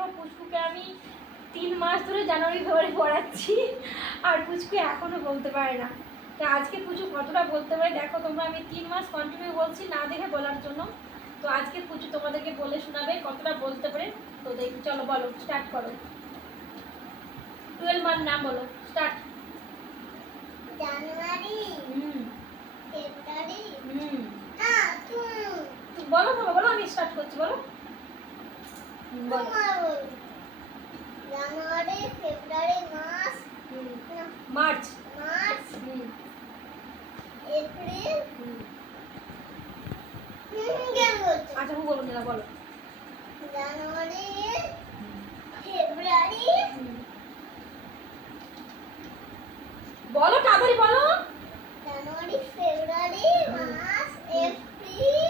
দেখো পুচকুকে আমি 3 মাস ধরে জানুয়ারি ফেব্রুয়ারি পড়াচ্ছি, আর পুচকু এখনো বলতে পারে না। তো আজকে পুচু কতটা বলতে পারে দেখো তোমরা, আমি 3 মাস কন্টিনিউ বলছি না দেখে বলার জন্য। তো আজকে পুচু তোমাদেরকে বলে শোনাবে কতটা বলতে পারে। তো দেখি, চলো বলো, স্টার্ট করো। 12 মান্থ নাম বলো, স্টার্ট। জানুয়ারি, ফেব্রুয়ারি, না তুমি বলো বলো বলো, আমি স্টার্ট করছি, বলো বলো। January, February, March, March, March, April, কেন বলছো? আচ্ছা আমি বলো না, বলো। জানুয়ারি, ফেব্রুয়ারি, বলো তাড়াতাড়ি বলো। January, February, March, April,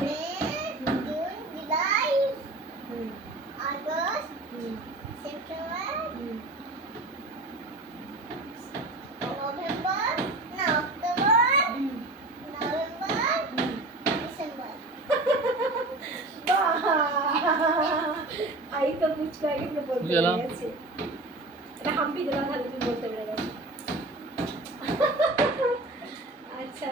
May, June, July, August, September, November, না অক্টোবর, নভেম্বর, ডিসেম্বর। आई तो कुछ करके मैं बोलते गए এটা হাম্পি দিলাম, তাহলে তুমি বলতে পেরে গেছো। আচ্ছা।